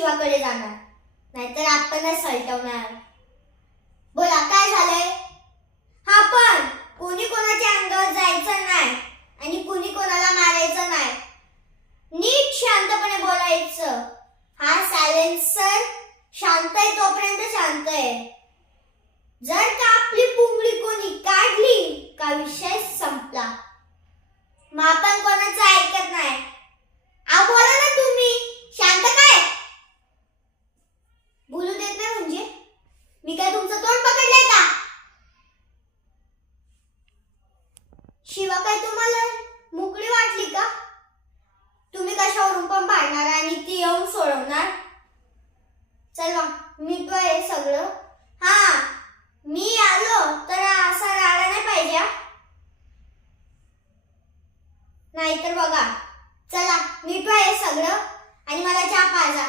शिवाकडे जाणार, नाहीतर आपणच सलटवणार. बोला काय झालंय? हा, पण कोणी कोणाच्या अंगावर जायचं नाही आणि कोणी कोणाला मारायचं नाही. नीट शांतपणे बोलायचं. हा सायलेन्सर शांत आहे तोपर्यंत शांत आहे. जर का आपली पुंगळी कोणी काढली का विषय संपला. मग आपण कोणाचं ऐकत नाही. बोला ना तुम्ही, शांत काय बोलू देत नाही म्हणजे? मी काय तुमचं तोंड पकडलंय का? शिवा काय तुम्हाला मोकळी वाटली का? तुम्ही कशावरून पण भांडणार आणि ती येऊन सोडवणार? चला मिटवाय सगळं. हा, मी आलो तर असा राडा नाही पाहिजे. नाहीतर बघा, चला मिटवाय सगळं आणि मला चहा पाजा.